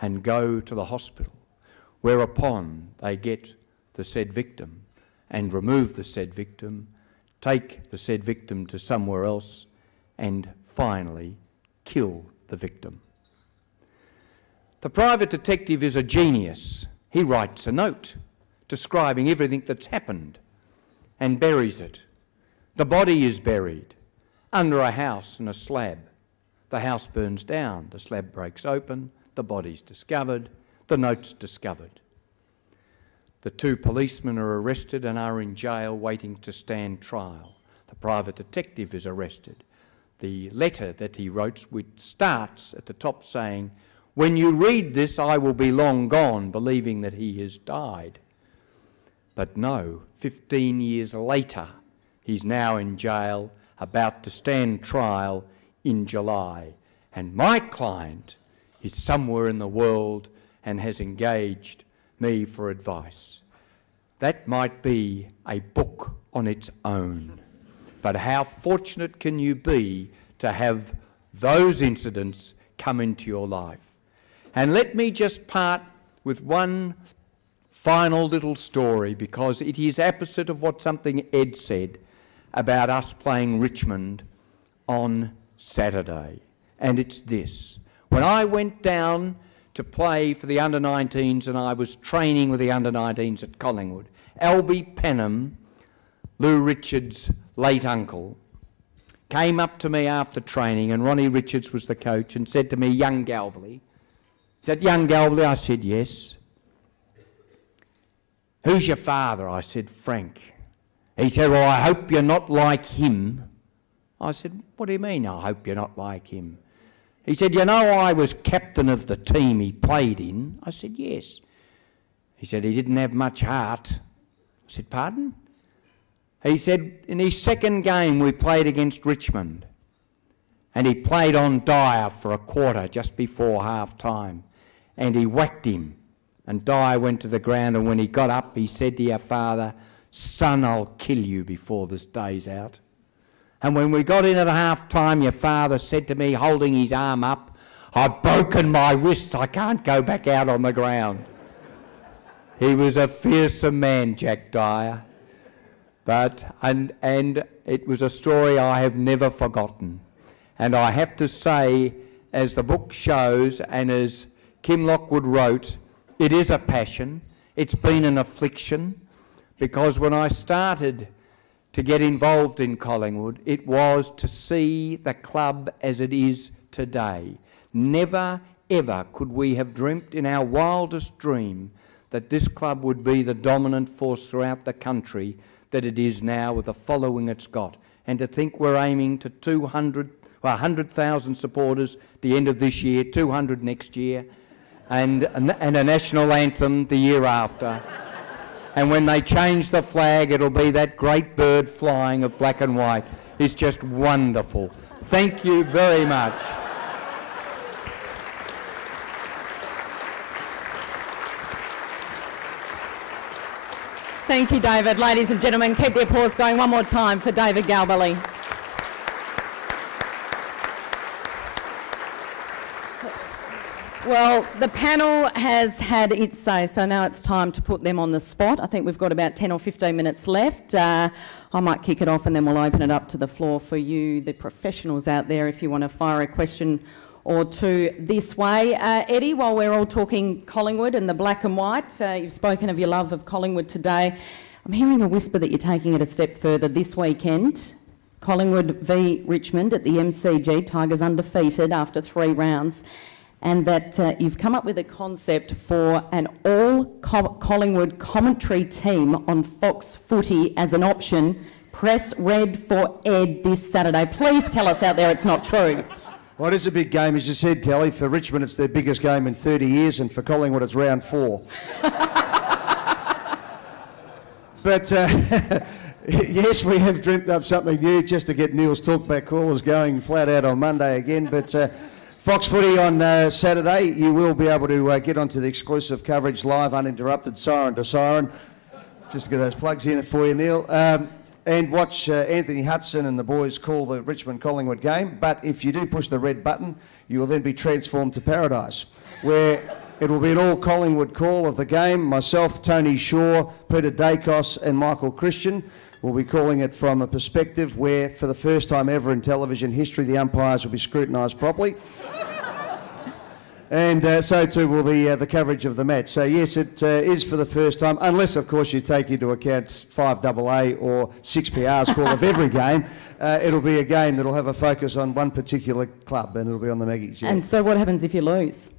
and go to the hospital, whereupon they get the said victim and remove the said victim, take the said victim to somewhere else, and finally kill the victim. The private detective is a genius. He writes a note describing everything that's happened and buries it. The body is buried under a house and a slab. The house burns down, the slab breaks open, the body's discovered, the note's discovered. The 2 policemen are arrested and are in jail waiting to stand trial. The private detective is arrested. The letter that he wrote, which starts at the top saying, "When you read this, I will be long gone," believing that he has died. But no, 15 years later, he's now in jail, about to stand trial in July. And my client is somewhere in the world and has engaged me for advice. That might be a book on its own. But how fortunate can you be to have those incidents come into your life? And let me just part with one final little story, because it is opposite of what something Ed said about us playing Richmond on Saturday. And it's this. When I went down to play for the under-19s, and I was training with the under-19s at Collingwood. Albie Penham, Lou Richards' late uncle, came up to me after training, and Ronnie Richards was the coach, and said to me, "Young Galbally." He said, "Young Galbally?" I said, "Yes." "Who's your father?" I said, "Frank." He said, "Well, I hope you're not like him." I said, "What do you mean, I hope you're not like him?" He said, "You know I was captain of the team he played in?" I said, "Yes." He said, "He didn't have much heart." I said, "Pardon?" He said, "In his second game we played against Richmond, and he played on Dyer for a quarter just before half-time, and he whacked him, and Dyer went to the ground, and when he got up he said to your father, 'Son, I'll kill you before this day's out.' And when we got in at half-time, your father said to me, holding his arm up, 'I've broken my wrist, I can't go back out on the ground.'" He was a fearsome man, Jack Dyer. And it was a story I have never forgotten. And I have to say, as the book shows, and as Kim Lockwood wrote, it is a passion. It's been an affliction, because when I started to get involved in Collingwood, it was to see the club as it is today. Never, ever could we have dreamt in our wildest dream that this club would be the dominant force throughout the country that it is now, with the following it's got. And to think we're aiming to 100,000 supporters at the end of this year, 200 next year, and a national anthem the year after. And when they change the flag, it'll be that great bird flying of black and white. It's just wonderful. Thank you very much. Thank you, David. Ladies and gentlemen, keep the applause going one more time for David Galbally. Well, the panel has had its say, so now it's time to put them on the spot. I think we've got about 10 or 15 minutes left. I might kick it off and then we'll open it up to the floor for you, the professionals out there, if you want to fire a question or two this way. Eddie, while we're all talking Collingwood and the black and white, you've spoken of your love of Collingwood today. I'm hearing a whisper that you're taking it a step further this weekend. Collingwood v Richmond at the MCG, Tigers undefeated after 3 rounds, and that you've come up with a concept for an all-Collingwood commentary team on Fox Footy as an option. Press red for Ed this Saturday. Please tell us out there it's not true. Well, it is a big game, as you said, Kelly. For Richmond, it's their biggest game in 30 years, and for Collingwood, it's round 4. But yes, we have dreamt up something new just to get Neil's talkback callers going flat out on Monday again. But Fox Footy on Saturday, you will be able to get onto the exclusive coverage live, uninterrupted, siren to siren. Just to get those plugs in for you, Neil. And watch Anthony Hudson and the boys call the Richmond-Collingwood game. But if you do push the red button, you will then be transformed to paradise, where it will be an all-Collingwood call of the game. Myself, Tony Shaw, Peter Dacos and Michael Christian will be calling it from a perspective where, for the first time ever in television history, the umpires will be scrutinised properly. And so too will the coverage of the match. So yes, it is for the first time, unless of course you take into account 5AA or 6PR's call of every game. It'll be a game that'll have a focus on one particular club, and it'll be on the Maggies. Yeah. And so what happens if you lose?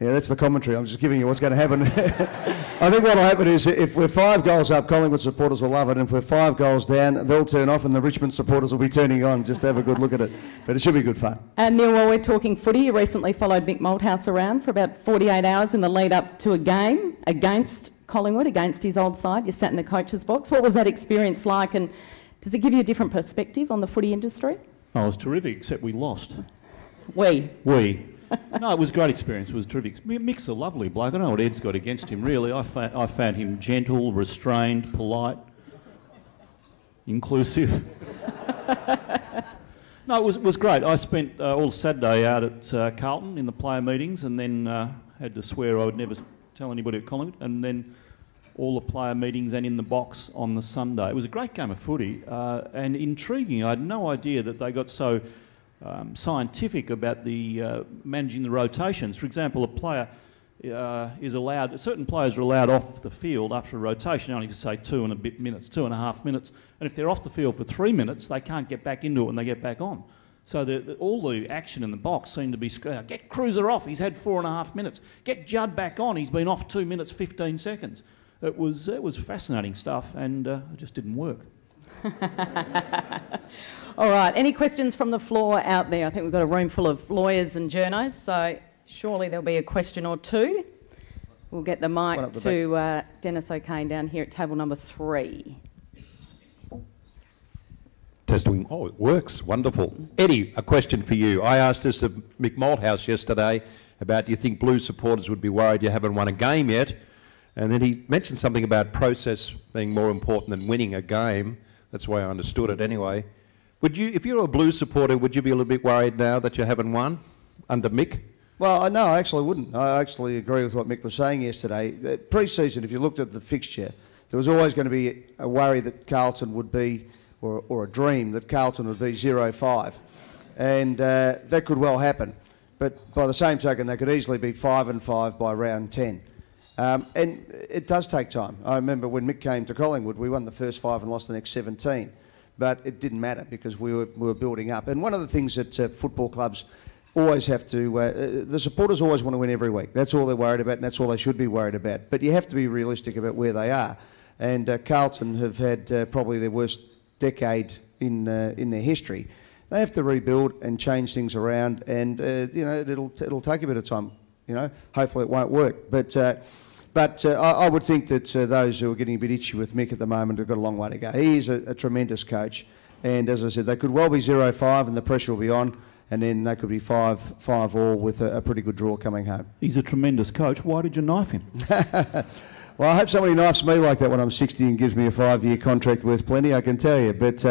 Yeah, that's the commentary. I'm just giving you what's going to happen. I think what will happen is if we're 5 goals up, Collingwood supporters will love it. And if we're 5 goals down, they'll turn off and the Richmond supporters will be turning on just to have a good look at it. But it should be good fun. And Neil, while we're talking footy, you recently followed Mick Malthouse around for about 48 hours in the lead up to a game against Collingwood, against his old side. You sat in the coach's box. What was that experience like, and does it give you a different perspective on the footy industry? Oh, it was terrific, except we lost. We. No, it was a great experience. It was terrific. Mick's a lovely bloke. I don't know what Ed's got against him, really. I found him gentle, restrained, polite, inclusive. No, it was great. I spent all Saturday out at Carlton in the player meetings, and then had to swear I would never tell anybody at Collingwood, and then all the player meetings and in the box on the Sunday. It was a great game of footy and intriguing. I had no idea that they got so scientific about the managing the rotations. For example, a player is allowed, certain players are allowed off the field after a rotation only for say 2.5 minutes, and if they're off the field for 3 minutes, they can't get back into it when they get back on. So all the action in the box seemed to be, get Cruiser off, he's had 4.5 minutes. Get Judd back on, he's been off 2 minutes, 15 seconds. It was fascinating stuff, and it just didn't work. All right, any questions from the floor out there? I think we've got a room full of lawyers and journos, so surely there'll be a question or two. We'll get the mic to Dennis O'Kane down here at table number 3. Testing. Oh, it works. Wonderful. Eddie, a question for you. I asked this of Mick Malthouse yesterday about, do you think Blues supporters would be worried you haven't won a game yet? And then he mentioned something about process being more important than winning a game. That's the way I understood it anyway. Would you, if you're a Blues supporter, would you be a little bit worried now that you haven't won under Mick? Well, no, I actually wouldn't. I actually agree with what Mick was saying yesterday. Pre-season, if you looked at the fixture, there was always going to be a worry that Carlton would be, or a dream that Carlton would be 0-5. And that could well happen. But by the same token, they could easily be 5-5 by round 10. And it does take time. I remember when Mick came to Collingwood, we won the first 5 and lost the next 17. But it didn't matter because we were building up. And one of the things that football clubs always have to, the supporters always want to win every week. That's all they're worried about, and that's all they should be worried about. But you have to be realistic about where they are. And Carlton have had probably their worst decade in their history. They have to rebuild and change things around, and you know, it'll take a bit of time. You know, hopefully it won't work. But I would think that those who are getting a bit itchy with Mick at the moment have got a long way to go. He is a tremendous coach, and as I said, they could well be 0-5 and the pressure will be on, and then they could be 5-5 with a pretty good draw coming home. He's a tremendous coach. Why did you knife him? Well, I hope somebody knifes me like that when I'm 60 and gives me a 5-year contract worth plenty, I can tell you. But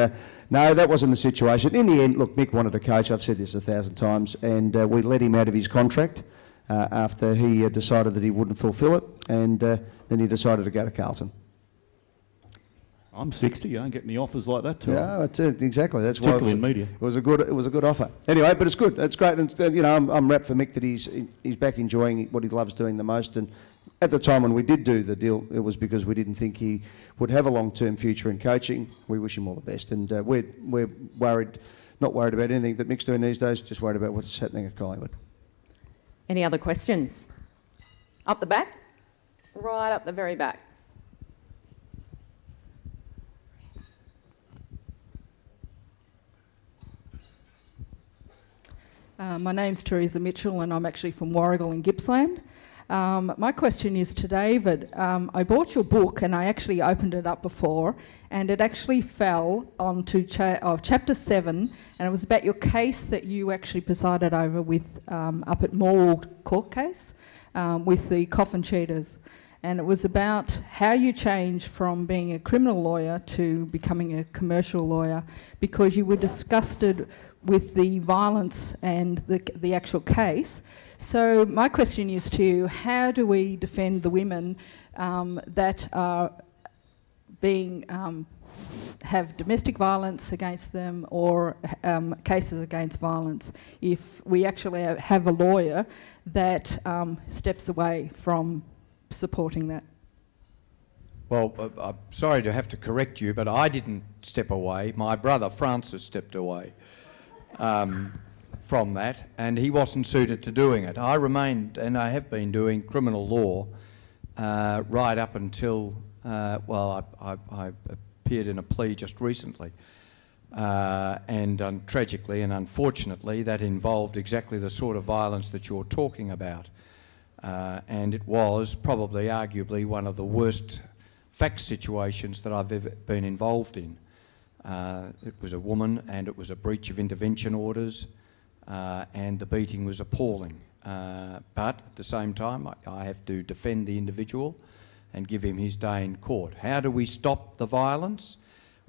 no, that wasn't the situation. In the end, look, Mick wanted a coach. I've said this 1,000 times, and we let him out of his contract after he decided that he wouldn't fulfil it, and then he decided to go to Carlton. I'm 60. You don't get any offers like that too. Yeah, that's it, exactly. That's why particularly in media. It was a good offer. Anyway, but it's good. It's great, and you know, I'm rapt for Mick that he's back enjoying what he loves doing the most. And at the time when we did do the deal, it was because we didn't think he would have a long-term future in coaching. We wish him all the best, and we're worried, not worried about anything that Mick's doing these days. Just worried about what's happening at Collingwood. Any other questions? Up the back? Right up the very back. My name's Teresa Mitchell and I'm actually from Warrigal in Gippsland. My question is to David. I bought your book and I actually opened it up before and it actually fell onto chapter 7 and it was about your case that you actually presided over with up at Morwell court case with the coffin cheaters. And it was about how you changed from being a criminal lawyer to becoming a commercial lawyer because you were disgusted with the violence and the actual case. So my question is to you, how do we defend the women that are being have domestic violence against them or cases against violence if we actually have a lawyer that steps away from supporting that? Well, I'm sorry to have to correct you, but I didn't step away. My brother Francis stepped away from that, and he wasn't suited to doing it. I remained, and I have been doing criminal law right up until, well, I appeared in a plea just recently. And tragically and unfortunately, that involved exactly the sort of violence that you're talking about. And it was probably, arguably, one of the worst fact situations that I've ever been involved in. It was a woman and it was a breach of intervention orders and the beating was appalling. But at the same time, I have to defend the individual and give him his day in court. How do we stop the violence?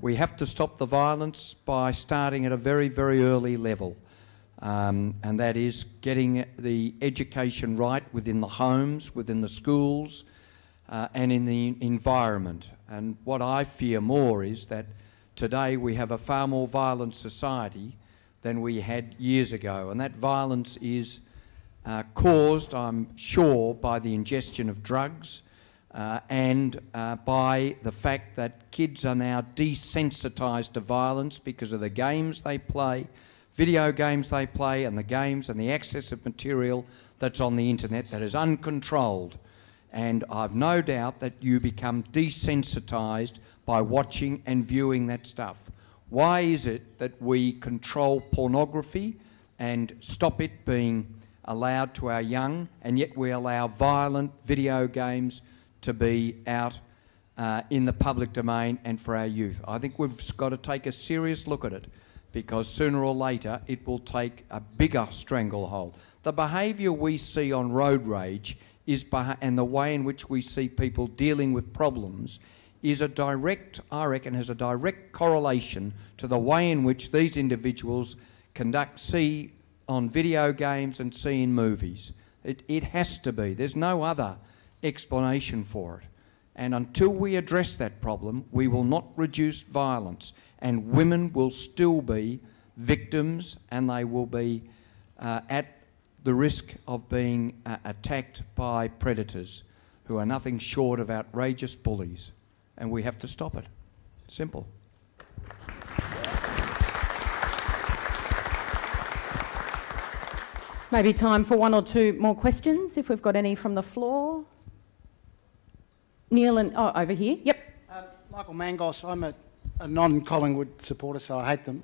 We have to stop the violence by starting at a very, very early level. And that is getting the education right within the homes, within the schools, and in the environment. And what I fear more is that today we have a far more violent society than we had years ago, and that violence is caused, I'm sure, by the ingestion of drugs and by the fact that kids are now desensitised to violence because of the games they play, video games they play, and the games and the access of material that's on the internet that is uncontrolled. And I've no doubt that you become desensitised by watching and viewing that stuff. Why is it that we control pornography and stop it being allowed to our young, and yet we allow violent video games to be out in the public domain and for our youth? I think we've got to take a serious look at it, because sooner or later it will take a bigger stranglehold. The behaviour we see on road rage and the way in which we see people dealing with problems is a direct, I reckon, has a direct correlation to the way in which these individuals see on video games and see in movies. It has to be. There's no other explanation for it. And until we address that problem, we will not reduce violence, and women will still be victims, and they will be at the risk of being attacked by predators who are nothing short of outrageous bullies. And we have to stop it. Simple. Maybe time for one or two more questions, if we've got any from the floor. Neil and... Oh, over here. Yep. Michael Mangos. I'm a non-Collingwood supporter, so I hate them.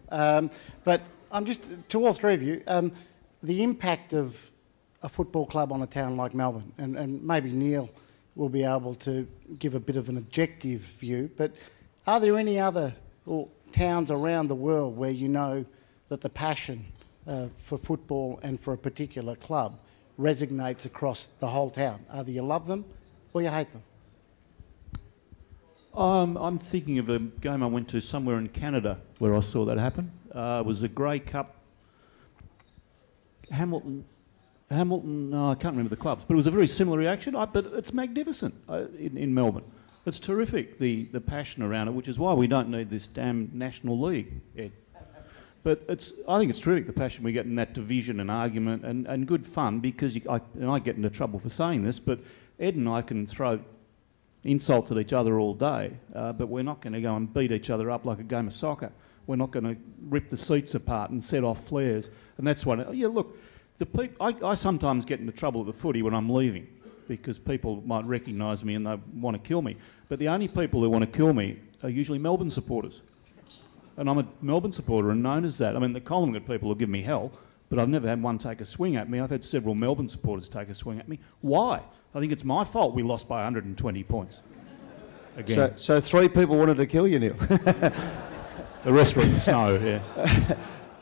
But I'm just... To all three of you, the impact of a football club on a town like Melbourne, and maybe Neil will be able to give a bit of an objective view, but are there any other towns around the world where you know that the passion for football and for a particular club resonates across the whole town? Either you love them or you hate them. I'm thinking of a game I went to somewhere in Canada where I saw that happen. It was a Grey Cup. Hamilton, no, I can't remember the clubs, but it was a very similar reaction. But it's magnificent in Melbourne. It's terrific, the passion around it, which is why we don't need this damn National League, Ed. But I think it's terrific, the passion we get in that division and argument and good fun, because I get into trouble for saying this, but Ed and I can throw insults at each other all day, but we're not going to go and beat each other up like a game of soccer. We're not going to rip the seats apart and set off flares. And that's one. Yeah, look, I sometimes get into trouble at the footy when I'm leaving, because people might recognise me and they want to kill me. But the only people who want to kill me are usually Melbourne supporters. And I'm a Melbourne supporter and known as that. I mean, the Collingwood people will give me hell, but I've never had one take a swing at me. I've had several Melbourne supporters take a swing at me. Why? I think it's my fault we lost by 120 points. Again. So 3 people wanted to kill you, Neil. The rest were in the snow, yeah.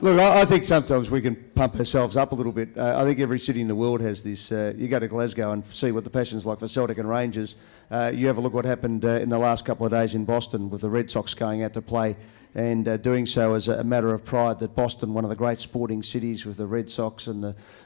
Look, I think sometimes we can pump ourselves up a little bit. I think every city in the world has this. You go to Glasgow and see what the passion's like for Celtic and Rangers. You have a look what happened in the last couple of days in Boston with the Red Sox going out to play, and doing so as a matter of pride that Boston, one of the great sporting cities with the Red Sox and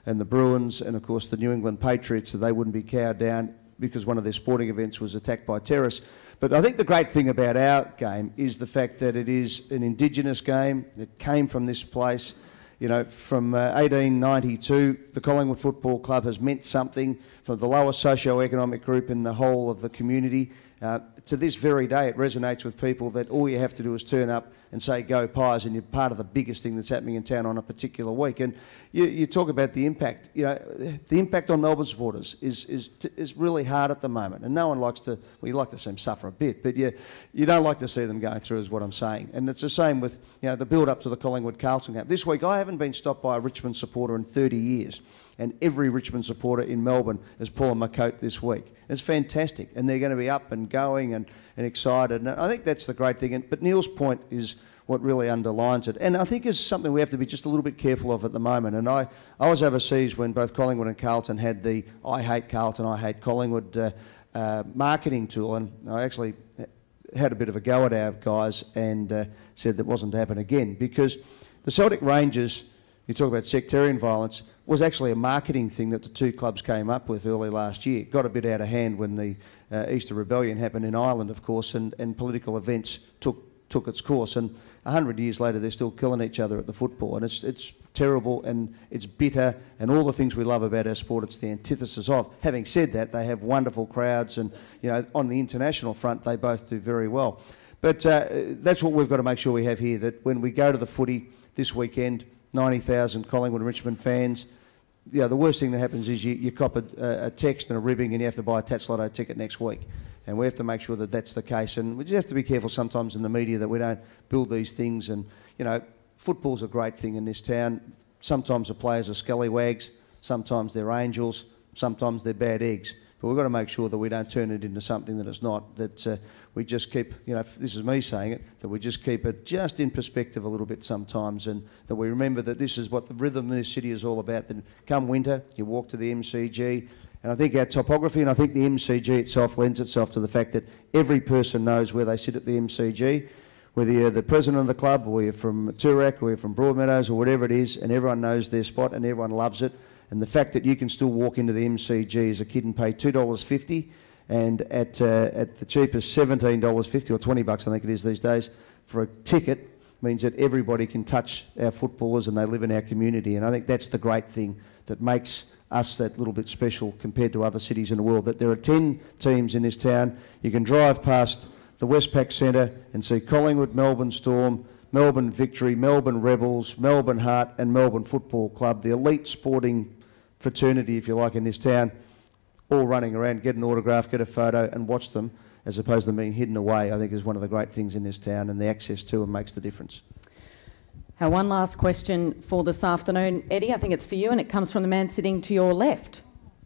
the Bruins and, of course, the New England Patriots, that they wouldn't be cowed down because one of their sporting events was attacked by terrorists. But I think the great thing about our game is the fact that it is an Indigenous game. It came from this place. You know, from 1892, the Collingwood Football Club has meant something for the lowest socio-economic group in the whole of the community. To this very day, it resonates with people that all you have to do is turn up and say, "Go Pies," and you're part of the biggest thing that's happening in town on a particular week. And you talk about the impact. You know, the impact on Melbourne supporters is really hard at the moment, and no one likes to. Well, you like to see them suffer a bit, but you don't like to see them going through, is what I'm saying. And it's the same with the build up to the Collingwood Carlton game. This week, I haven't been stopped by a Richmond supporter in 30 years, and every Richmond supporter in Melbourne is pulling my coat this week. It's fantastic, and they're going to be up and going and excited, and I think that's the great thing. But Neil's point is what really underlines it, and I think is something we have to be just a little bit careful of at the moment. And I was overseas when both Collingwood and Carlton had the "I hate Carlton, I hate Collingwood" marketing tool, and I actually had a bit of a go at our guys and said that wasn't to happen again, because the Celtic Rangers, you talk about sectarian violence, was actually a marketing thing that the two clubs came up with early last year. It got a bit out of hand when the Easter Rebellion happened in Ireland, of course, and political events took its course. And 100 years later, they're still killing each other at the football, and it's terrible and it's bitter, and all the things we love about our sport, it's the antithesis of. Having said that, they have wonderful crowds, and on the international front, they both do very well. But that's what we've got to make sure we have here, that when we go to the footy this weekend, 90,000 Collingwood and Richmond fans, the worst thing that happens is you cop a text and a ribbing and you have to buy a Tats Lotto ticket next week. And we have to make sure that that's the case. And we just have to be careful sometimes in the media that we don't build these things. And, football's a great thing in this town. Sometimes the players are scallywags, sometimes they're angels, sometimes they're bad eggs. But we've got to make sure that we don't turn it into something that it's not, that we just keep, this is me saying it, that we just keep it just in perspective a little bit sometimes, and that we remember that this is what the rhythm of this city is all about. That come winter, you walk to the MCG, and I think our topography, and I think the MCG itself lends itself to the fact that every person knows where they sit at the MCG, whether you're the president of the club, or you're from Toorak, or you're from Broadmeadows, or whatever it is, and everyone knows their spot and everyone loves it. And the fact that you can still walk into the MCG as a kid and pay $2.50, and at the cheapest $17.50 or $20, I think it is these days, for a ticket, means that everybody can touch our footballers and they live in our community. And I think that's the great thing that makes us that little bit special compared to other cities in the world, that there are 10 teams in this town. You can drive past the Westpac Centre and see Collingwood, Melbourne Storm, Melbourne Victory, Melbourne Rebels, Melbourne Heart and Melbourne Football Club, the elite sporting fraternity, if you like, in this town, all running around, get an autograph, get a photo and watch them, as opposed to being hidden away, I think is one of the great things in this town, and the access to them makes the difference. Our one last question for this afternoon. Eddie, I think it's for you, and it comes from the man sitting to your left.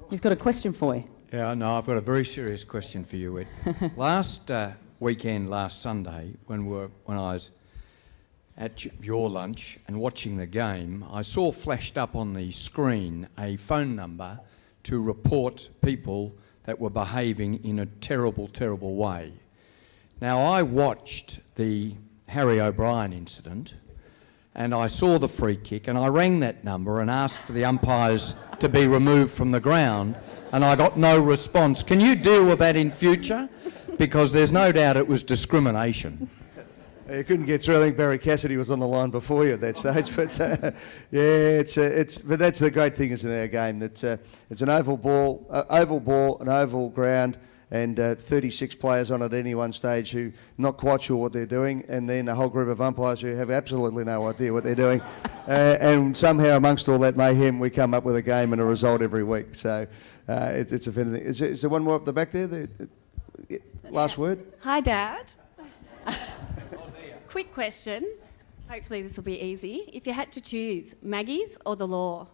He's got a question for you. Yeah, no, I've got a very serious question for you, Ed. Last weekend, last Sunday, when I was at your lunch and watching the game, I saw flashed up on the screen a phone number to report people that were behaving in a terrible, terrible way. Now, I watched the Harry O'Brien incident and I saw the free kick and I rang that number and asked for the umpires to be removed from the ground, and I got no response. Can you deal with that in future? Because there's no doubt it was discrimination. You couldn't get through. I think Barry Cassidy was on the line before you at that stage. But but that's the great thing, isn't it, our game? That it's an oval ball, an oval ground, and 36 players on it at any one stage who not quite sure what they're doing, and then a whole group of umpires who have absolutely no idea what they're doing. And somehow amongst all that mayhem, we come up with a game and a result every week. So it's a funny thing. Is there one more up the back there? Last word? Hi, Dad. Quick question. Hopefully this will be easy. If you had to choose Maggie's or the law?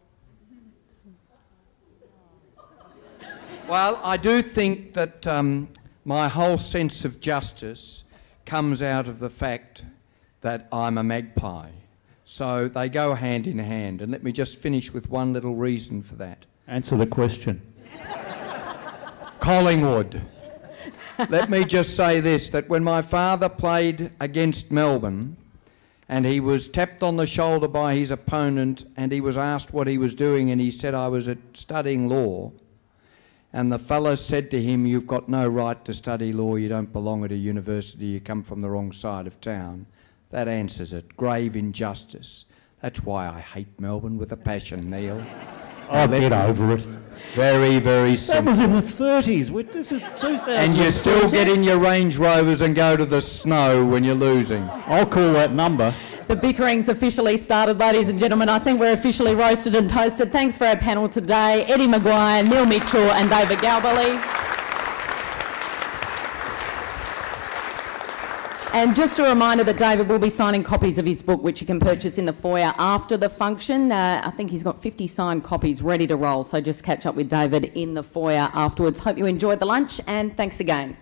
Well, I do think that my whole sense of justice comes out of the fact that I'm a magpie. So they go hand in hand. And let me just finish with one little reason for that. Answer the question. Collingwood. Let me just say this, that when my father played against Melbourne and he was tapped on the shoulder by his opponent and he was asked what he was doing and he said, I was studying law, and the fella said to him, you've got no right to study law, you don't belong at a university, you come from the wrong side of town. That answers it. Grave injustice. That's why I hate Melbourne with a passion, Neil. Oh, get over it. Very, very simple. That was in the 30s. This is 2000. And you still get in your Range Rovers and go to the snow when you're losing. I'll call that number. The bickering's officially started, ladies and gentlemen. I think we're officially roasted and toasted. Thanks for our panel today. Eddie Maguire, Neil Mitchell and David Galbally. And just a reminder that David will be signing copies of his book, which you can purchase in the foyer after the function. I think he's got 50 signed copies ready to roll, so just catch up with David in the foyer afterwards. Hope you enjoyed the lunch, and thanks again.